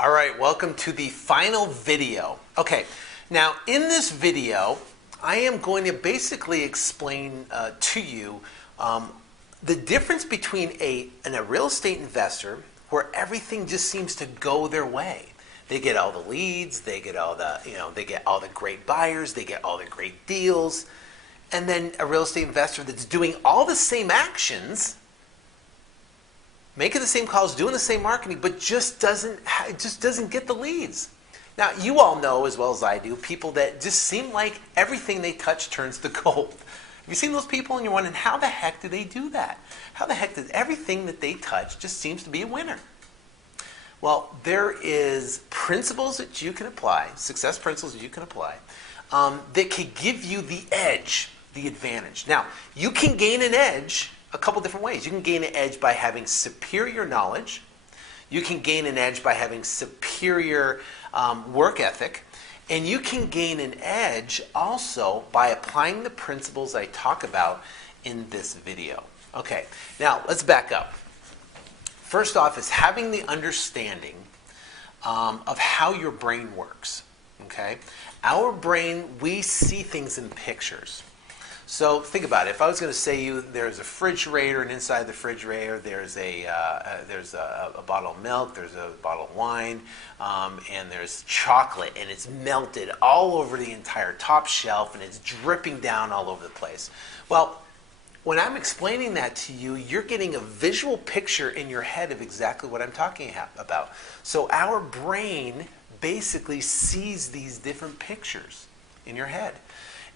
All right, welcome to the final video. Okay, now in this video, I am going to basically explain to you the difference between a real estate investor where everything just seems to go their way. They get all the leads, they get all the, they get all the great buyers, they get all the great deals, and then a real estate investor that's doing all the same actions, making the same calls, doing the same marketing, but just doesn't get the leads. Now, you all know as well as I do, people that just seem like everything they touch turns to gold. Have you seen those people and you're wondering, how the heck do they do that? How the heck does everything that they touch just seems to be a winner? Well, there is principles that you can apply, success principles that you can apply, that can give you the edge, the advantage. Now, you can gain an edge a couple different ways. You can gain an edge by having superior knowledge. You can gain an edge by having superior work ethic. And you can gain an edge also by applying the principles I talk about in this video. Okay, now let's back up. First off is having the understanding of how your brain works. Okay, our brain, we see things in pictures. So think about it. If I was going to say you there's a refrigerator, and inside the refrigerator there's a bottle of milk, there's a bottle of wine, and there's chocolate, and it's melted all over the entire top shelf, and it's dripping down all over the place. Well, when I'm explaining that to you, you're getting a visual picture in your head of exactly what I'm talking about. So our brain basically sees these different pictures in your head.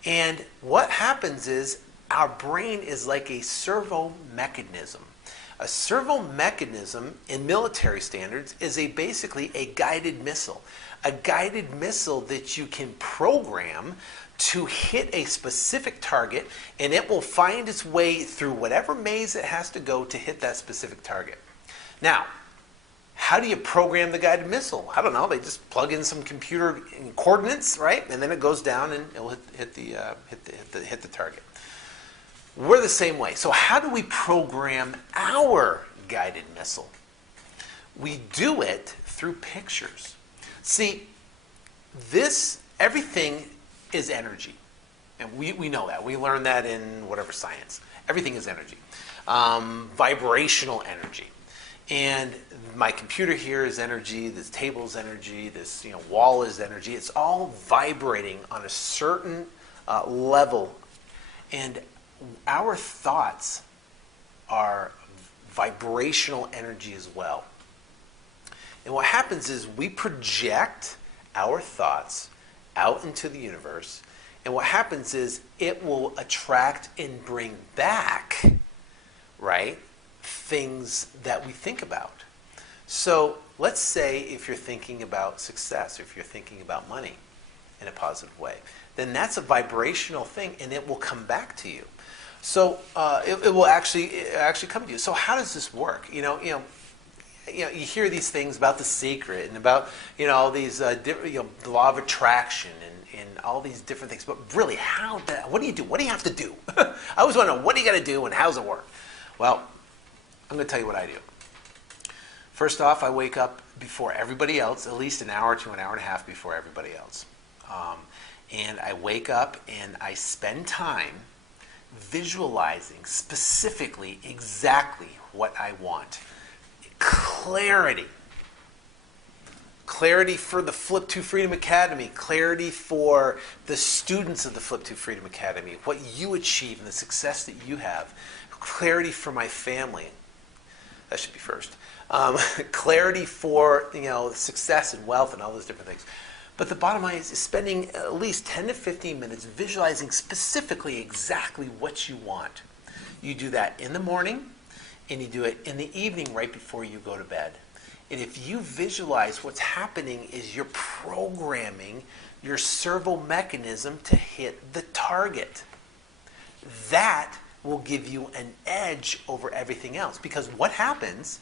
And what happens is our brain is like a servo mechanism. A servo mechanism in military standards is basically a guided missile. A guided missile that you can program to hit a specific target, and it will find its way through whatever maze it has to go to hit that specific target. Now, how do you program the guided missile? I don't know. They just plug in some computer coordinates, right? And then it goes down and it'll hit the target. We're the same way. So how do we program our guided missile? We do it through pictures. See, everything is energy. And we know that. We learn that in whatever science. Everything is energy. Vibrational energy. And my computer here is energy, this table is energy, this wall is energy. It's all vibrating on a certain level. And our thoughts are vibrational energy as well. And what happens is we project our thoughts out into the universe. And what happens is it will attract and bring back, right, things that we think about. So let's say if you're thinking about success, or if you're thinking about money in a positive way, then that's a vibrational thing, and it will come back to you. So it will actually come to you. So how does this work? You hear these things about The Secret and about all these the law of attraction and all these different things. But really, what do you do? What do you have to do? I always want to know, what do you got to do and how does it work? Well, I'm going to tell you what I do. First off, I wake up before everybody else, at least an hour to an hour and a half before everybody else. And I wake up and I spend time visualizing specifically exactly what I want. Clarity. Clarity for the Flip to Freedom Academy. Clarity for the students of the Flip to Freedom Academy. What you achieve and the success that you have. Clarity for my family. That should be first. Clarity for success and wealth and all those different things. But the bottom line is spending at least 10 to 15 minutes visualizing specifically exactly what you want. You do that in the morning, and you do it in the evening right before you go to bed. And if you visualize, what's happening is you're programming your servo mechanism to hit the target. That will give you an edge over everything else. Because what happens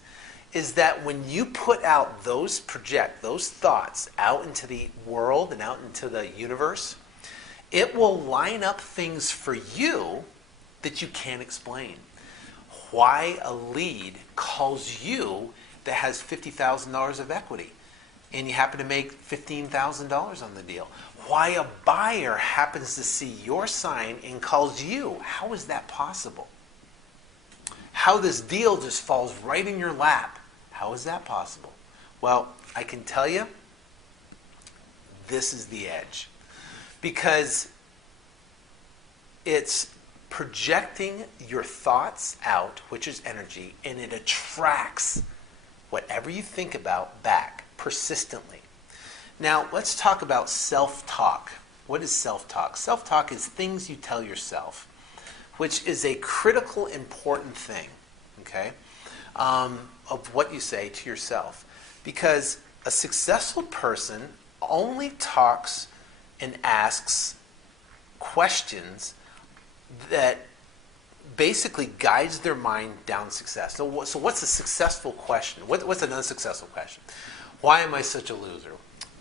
is that when you project those thoughts out into the world and out into the universe, it will line up things for you that you can't explain. Why a lead calls you that has $50,000 of equity. and you happen to make $15,000 on the deal. Why a buyer happens to see your sign and calls you. How is that possible? How this deal just falls right in your lap. How is that possible? Well, I can tell you, this is the edge. Because it's projecting your thoughts out, which is energy, and it attracts whatever you think about back persistently. Now, let's talk about self-talk. What is self-talk? Self-talk is things you tell yourself, which is a critical, important thing, okay, of what you say to yourself. Because a successful person only talks and asks questions that basically guides their mind down success. So what's a successful question? What's an unsuccessful question? Why am I such a loser?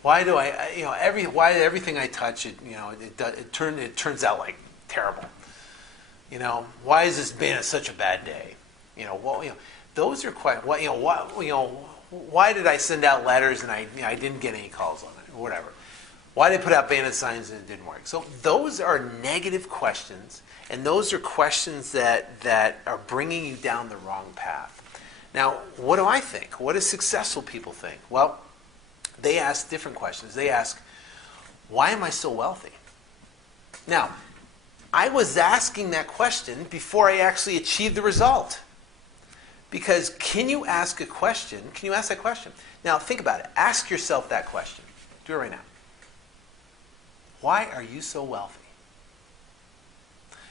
Why do why everything I touch, it turns out like terrible? Why has this been such a bad day? Those are quite. Why did I send out letters and I didn't get any calls on it, or whatever? Why did I put out bandit signs and it didn't work? So those are negative questions, and those are questions that are bringing you down the wrong path. Now, what do I think? What do successful people think? Well, they ask different questions. They ask, why am I so wealthy? Now, I was asking that question before I actually achieved the result. Because can you ask a question? Can you ask that question? Now, think about it. Ask yourself that question. Do it right now. Why are you so wealthy?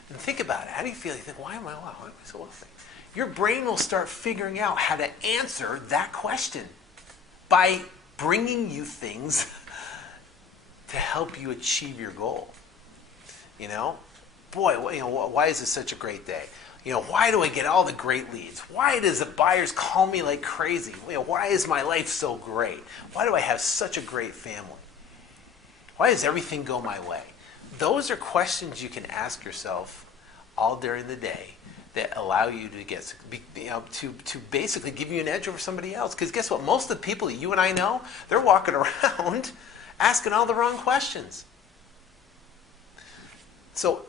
And think about it. How do you feel? You think, why am I so wealthy? Your brain will start figuring out how to answer that question by bringing you things to help you achieve your goal. Boy, why is this such a great day? Why do I get all the great leads? Why does the buyers call me like crazy? Why is my life so great? Why do I have such a great family? Why does everything go my way? Those are questions you can ask yourself all during the day that allow you to get to basically give you an edge over somebody else. Because guess what? Most of the people that you and I know, they're walking around asking all the wrong questions. So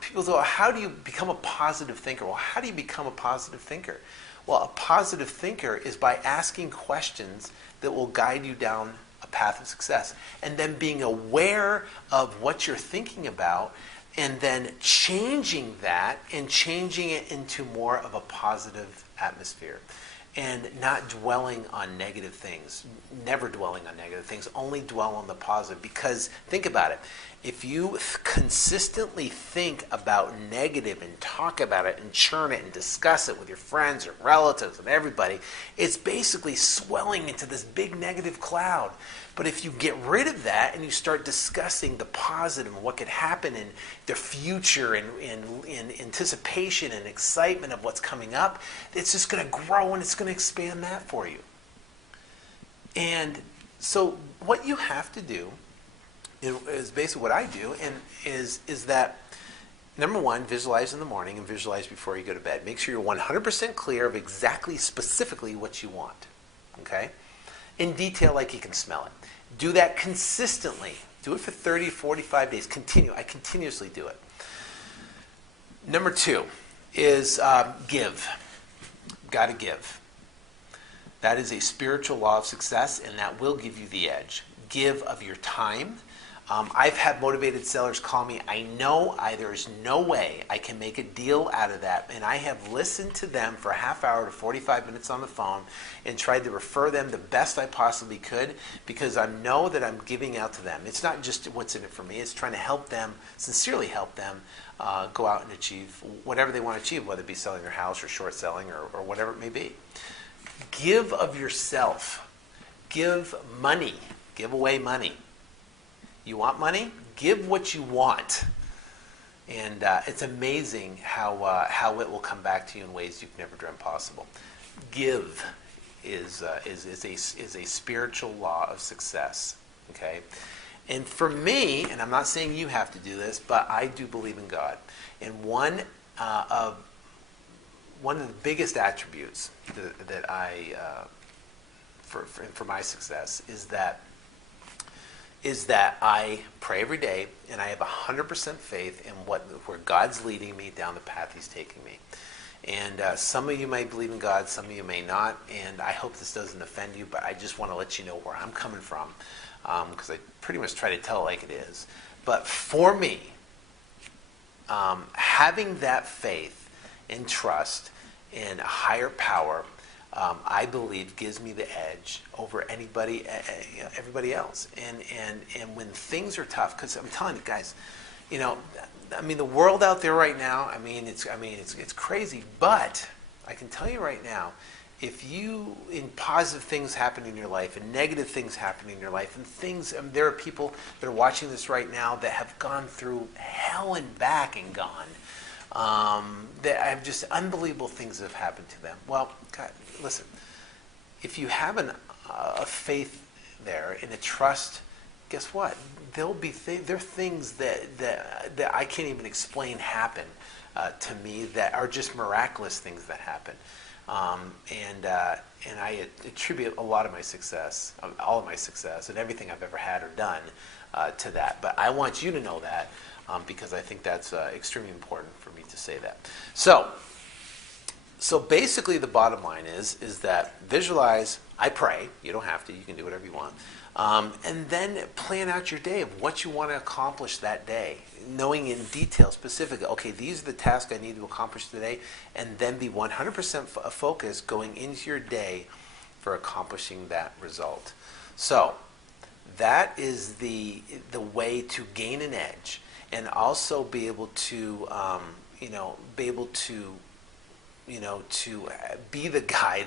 people say, how do you become a positive thinker? Well, how do you become a positive thinker? Well, a positive thinker is by asking questions that will guide you down a path of success. And then being aware of what you're thinking about and then changing that and changing it into more of a positive atmosphere. And not dwelling on negative things. Never dwelling on negative things. Only dwell on the positive. Because think about it. If you consistently think about negative and talk about it and churn it and discuss it with your friends or relatives and everybody, it's basically swelling into this big negative cloud. But if you get rid of that and you start discussing the positive and what could happen in the future and in anticipation and excitement of what's coming up, it's just going to grow and it's going to expand that for you. And so what you have to do is basically what I do, and is that, number one, visualize in the morning and visualize before you go to bed. Make sure you're 100% clear of exactly, specifically what you want. Okay? In detail, like you can smell it. Do that consistently. Do it for 30, 45 days. I continuously do it. Number two is give. Got to give. That is a spiritual law of success, and that will give you the edge. Give of your time. I've had motivated sellers call me. I know there's no way I can make a deal out of that. And I have listened to them for a half hour to 45 minutes on the phone and tried to refer them the best I possibly could because I know that I'm giving out to them. It's not just what's in it for me. It's trying to help them, sincerely help them go out and achieve whatever they want to achieve, whether it be selling their house or short selling or whatever it may be. Give of yourself. Give money. Give away money. You want money? Give what you want. And it's amazing how it will come back to you in ways you've never dreamt possible. Give is a spiritual law of success. Okay? And for me, and I'm not saying you have to do this, but I do believe in God. And one of the biggest attributes that I for my success is that I pray every day, and I have 100% faith in where God's leading me down the path He's taking me. And some of you may believe in God, some of you may not, and I hope this doesn't offend you, but I just want to let you know where I'm coming from, because I pretty much try to tell it like it is. But for me, having that faith and trust in a higher power, I believe gives me the edge over everybody else. And when things are tough, because I'm telling you guys, the world out there right now, it's crazy. But I can tell you right now, if in positive things happen in your life and negative things happen in your life, and there are people that are watching this right now that have gone through hell and back and gone. That have just unbelievable things that have happened to them. Well, God, listen, if you have a faith there and a trust, guess what? There are things that I can't even explain happen to me that are just miraculous things that happen. And I attribute a lot of my success, all of my success, and everything I've ever had or done to that. But I want you to know that. Because I think that's extremely important for me to say that. So basically the bottom line is that visualize, I pray, you don't have to, you can do whatever you want, and then plan out your day of what you want to accomplish that day, knowing in detail, specifically, okay, these are the tasks I need to accomplish today, and then be 100% focused going into your day for accomplishing that result. So that is the way to gain an edge. And also be able to, be the guy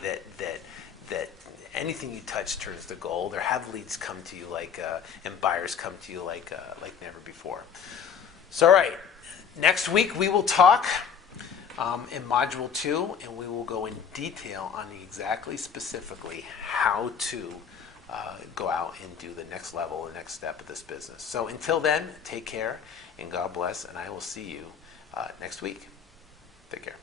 that anything you touch turns to gold, or have leads come to you and buyers come to you like never before. So, all right, next week we will talk in Module 2, and we will go in detail on specifically how to go out and do the next level, the next step of this business. So until then, take care, and God bless, and I will see you next week. Take care.